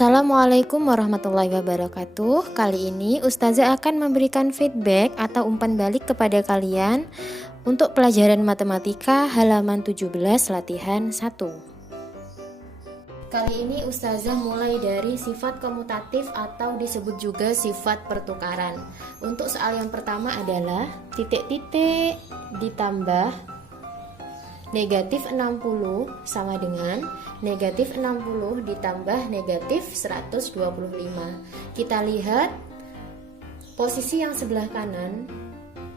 Assalamualaikum warahmatullahi wabarakatuh. Kali ini Ustazah akan memberikan feedback atau umpan balik kepada kalian untuk pelajaran matematika halaman 17 latihan 1. Kali ini Ustazah mulai dari sifat komutatif atau disebut juga sifat pertukaran. Untuk soal yang pertama adalah titik-titik ditambah negatif 60 sama dengan negatif 60 ditambah negatif 125. Kita lihat posisi yang sebelah kanan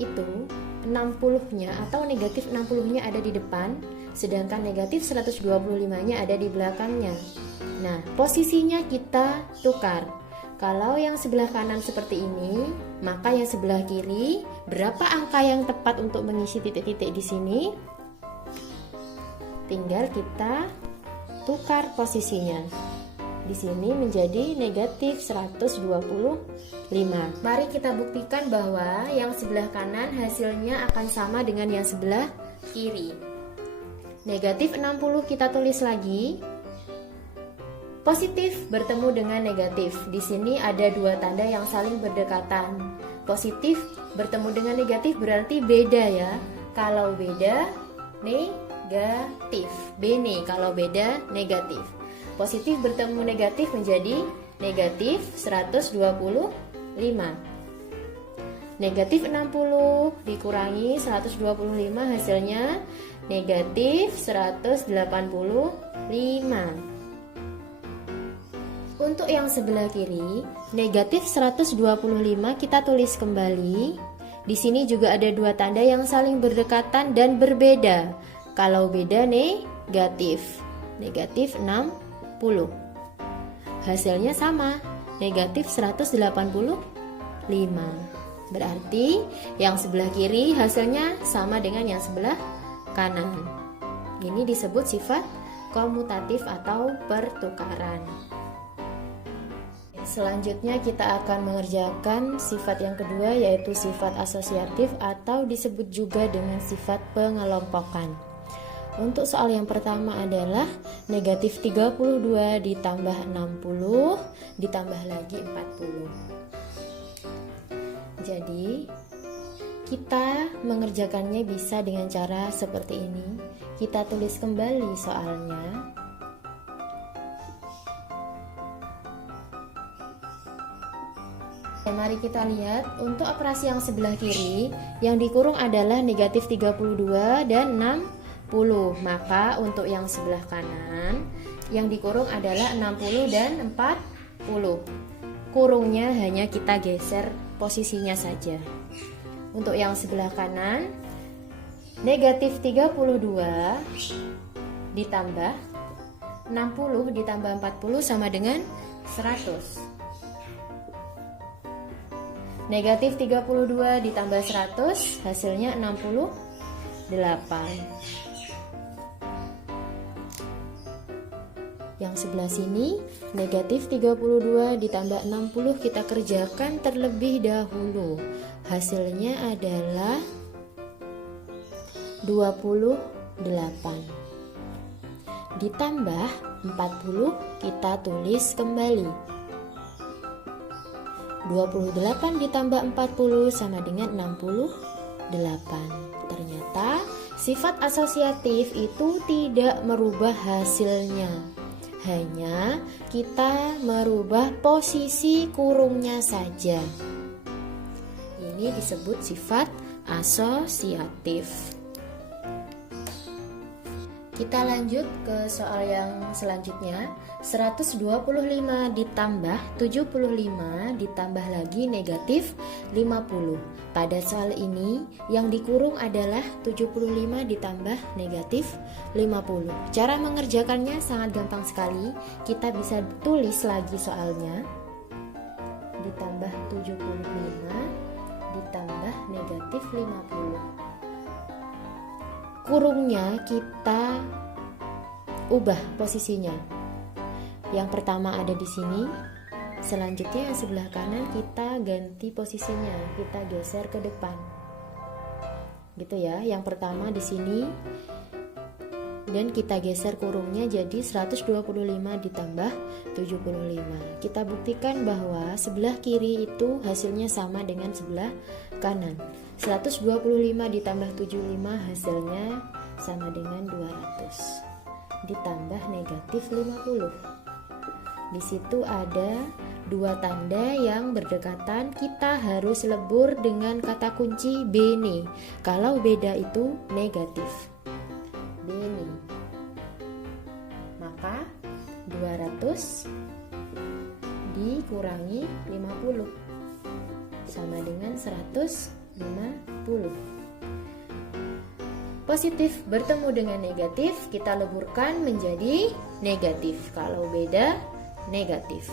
itu 60-nya atau negatif 60-nya ada di depan, sedangkan negatif 125-nya ada di belakangnya. Nah, posisinya kita tukar. Kalau yang sebelah kanan seperti ini, maka yang sebelah kiri berapa angka yang tepat untuk mengisi titik-titik di sini? Tinggal kita tukar posisinya. Di sini menjadi negatif 125. Mari kita buktikan bahwa yang sebelah kanan hasilnya akan sama dengan yang sebelah kiri. Negatif 60 kita tulis lagi. Positif bertemu dengan negatif. Di sini ada dua tanda yang saling berdekatan. Positif bertemu dengan negatif berarti beda ya. Kalau beda, negatif. Bene kalau beda negatif. Positif bertemu negatif menjadi negatif 125. Negatif 60 dikurangi 125 hasilnya negatif 185. Untuk yang sebelah kiri, negatif 125 kita tulis kembali. Di sini juga ada dua tanda yang saling berdekatan dan berbeda. Kalau beda negatif. Negatif 60. Hasilnya sama, negatif 185. Berarti yang sebelah kiri hasilnya sama dengan yang sebelah kanan. Ini disebut sifat komutatif atau pertukaran. Selanjutnya kita akan mengerjakan sifat yang kedua, yaitu sifat asosiatif atau disebut juga dengan sifat pengelompokan. Untuk soal yang pertama adalah negatif 32 ditambah 60 ditambah lagi 40. Jadi kita mengerjakannya bisa dengan cara seperti ini. Kita tulis kembali soalnya. Mari kita lihat untuk operasi yang sebelah kiri, yang dikurung adalah negatif 32 dan 60. Maka untuk yang sebelah kanan, yang dikurung adalah 60 dan 40. Kurungnya hanya kita geser posisinya saja. Untuk yang sebelah kanan, negatif 32 ditambah 60 ditambah 40 sama dengan 100. Negatif 32 ditambah 100 hasilnya 68. Yang sebelah sini negatif 32 ditambah 60 kita kerjakan terlebih dahulu. Hasilnya adalah 28. Ditambah 40 kita tulis kembali. 28 ditambah 40 sama dengan 68. Ternyata sifat asosiatif itu tidak merubah hasilnya. Hanya kita merubah posisi kurungnya saja. Ini disebut sifat asosiatif. Kita lanjut ke soal yang selanjutnya. 125 ditambah 75 ditambah lagi negatif 50. Pada soal ini yang dikurung adalah 75 ditambah negatif 50. Cara mengerjakannya sangat gampang sekali. Kita bisa tulis lagi soalnya. Ditambah 75 ditambah negatif 50. Kurungnya kita ubah posisinya. Yang pertama ada di sini, selanjutnya yang sebelah kanan kita ganti posisinya, kita geser ke depan. Gitu ya. Yang pertama di sini dan kita geser kurungnya jadi 125 ditambah 75. Kita buktikan bahwa sebelah kiri itu hasilnya sama dengan sebelah kanan. 125 ditambah 75 hasilnya sama dengan 200 ditambah negatif 50. Di situ ada dua tanda yang berdekatan, kita harus lebur dengan kata kunci bene. Kalau beda itu negatif. Bene. Maka 200 dikurangi 50 sama dengan 150. Positif bertemu dengan negatif, kita leburkan menjadi negatif. Kalau beda, negatif.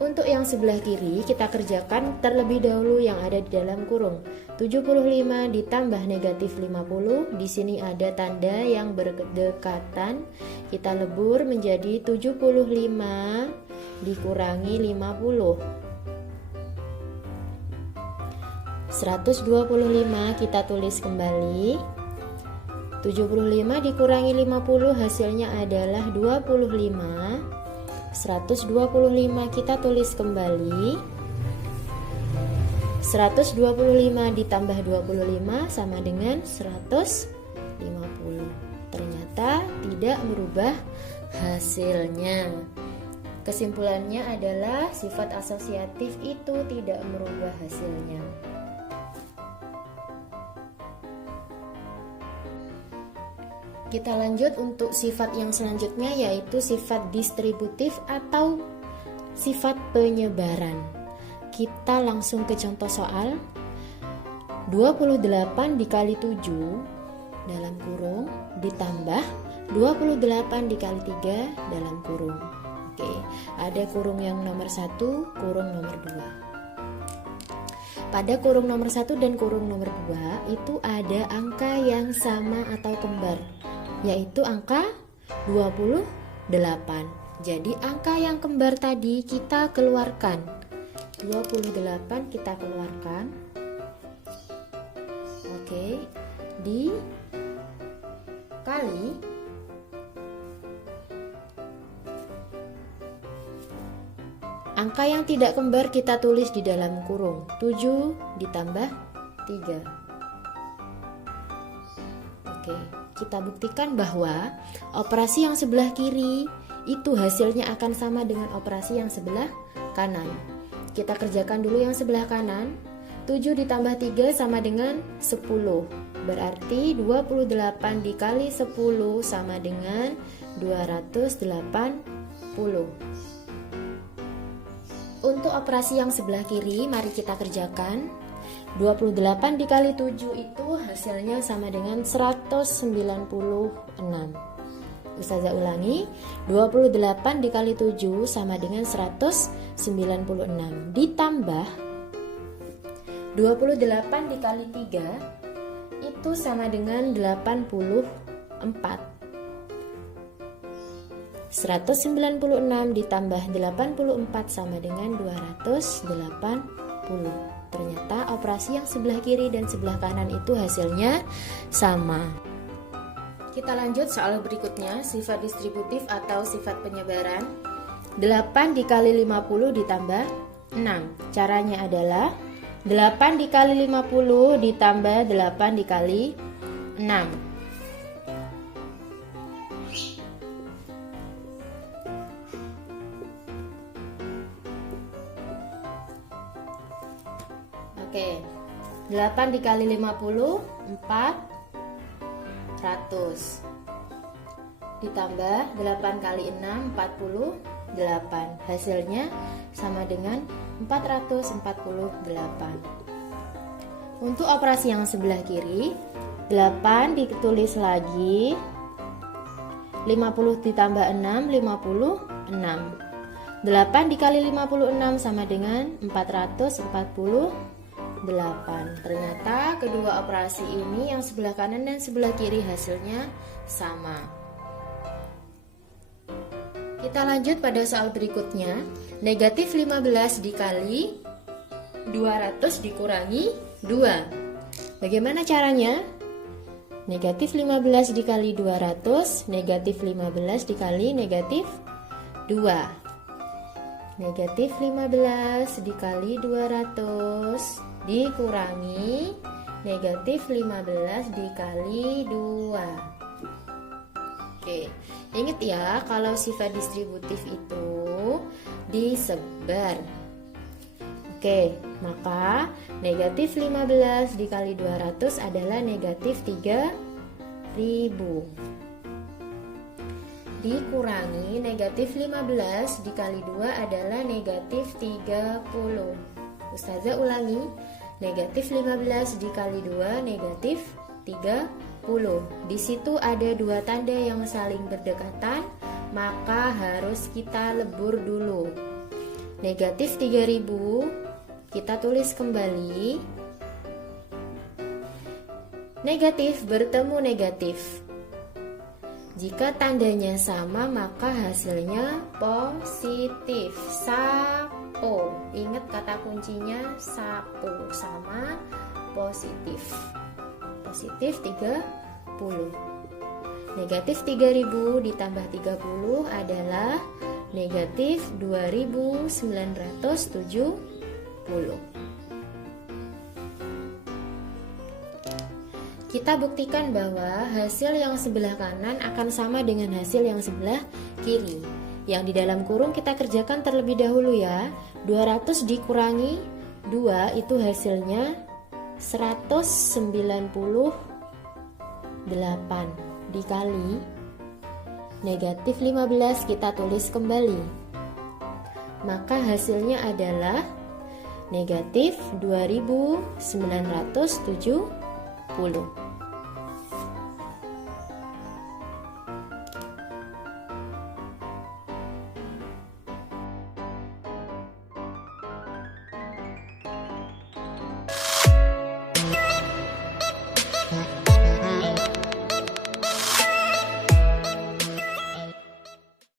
Untuk yang sebelah kiri, kita kerjakan terlebih dahulu yang ada di dalam kurung. 75 ditambah negatif 50, di sini ada tanda yang berdekatan. Kita lebur menjadi 75 dikurangi 50. 125 kita tulis kembali. 75 dikurangi 50 hasilnya adalah 25. 125 kita tulis kembali. 125 ditambah 25 sama dengan 150. Ternyata tidak merubah hasilnya. Kesimpulannya adalah sifat asosiatif itu tidak merubah hasilnya. Kita lanjut untuk sifat yang selanjutnya, yaitu sifat distributif atau sifat penyebaran. Kita langsung ke contoh soal. 28 dikali 7 dalam kurung ditambah 28 dikali 3 dalam kurung. Oke, ada kurung yang nomor 1, kurung nomor 2. Pada kurung nomor 1 dan kurung nomor 2 itu ada angka yang sama atau kembar, yaitu angka 28. Jadi angka yang kembar tadi kita keluarkan. 28 kita keluarkan. Oke, dikali angka yang tidak kembar kita tulis di dalam kurung. 7 ditambah 3. Oke, kita buktikan bahwa operasi yang sebelah kiri itu hasilnya akan sama dengan operasi yang sebelah kanan. Kita kerjakan dulu yang sebelah kanan. 7 ditambah 3 sama dengan 10. Berarti 28 dikali 10 sama dengan 280. Untuk operasi yang sebelah kiri, mari kita kerjakan. 28 dikali 7 itu hasilnya sama dengan 196. Ustazah ulangi, 28 dikali 7 sama dengan 196 ditambah 28 dikali 3 itu sama dengan 84. 196 ditambah 84 sama dengan 280. Ternyata operasi yang sebelah kiri dan sebelah kanan itu hasilnya sama. Kita lanjut soal berikutnya, sifat distributif atau sifat penyebaran. 8 dikali 50 ditambah 6. Caranya adalah 8 dikali 50 ditambah 8 dikali 6. Oke, 8 dikali 50, 400. Ditambah 8 kali 6, 48. Hasilnya sama dengan 448. Untuk operasi yang sebelah kiri, 8 ditulis lagi, 50 ditambah 6, 56. 8 dikali 56 sama dengan 448. Ternyata kedua operasi ini yang sebelah kanan dan sebelah kiri hasilnya sama. Kita lanjut pada soal berikutnya. Negatif 15 dikali 200 dikurangi 2. Bagaimana caranya? Negatif 15 dikali 200, negatif 15 dikali negatif 2. Negatif 15 dikali 200 dikurangi negatif 15 dikali 2. Oke, ingat ya, kalau sifat distributif itu disebar. Oke, maka negatif 15 dikali 200 adalah negatif 3000. Dikurangi negatif 15 dikali 2 adalah negatif 30. Ustazah ulangi, negatif 15 dikali 2 negatif 30. Di situ ada dua tanda yang saling berdekatan, maka harus kita lebur dulu. Negatif 3000 kita tulis kembali. Negatif bertemu negatif. Jika tandanya sama maka hasilnya positif. Sapo. Ingat kata kuncinya sapo sama positif. Positif 30. Negatif 3000 ditambah 30 adalah negatif 2970. Kita buktikan bahwa hasil yang sebelah kanan akan sama dengan hasil yang sebelah kiri. Yang di dalam kurung kita kerjakan terlebih dahulu ya. 200 dikurangi 2 itu hasilnya 198 dikali negatif 15 kita tulis kembali. Maka hasilnya adalah negatif 2970.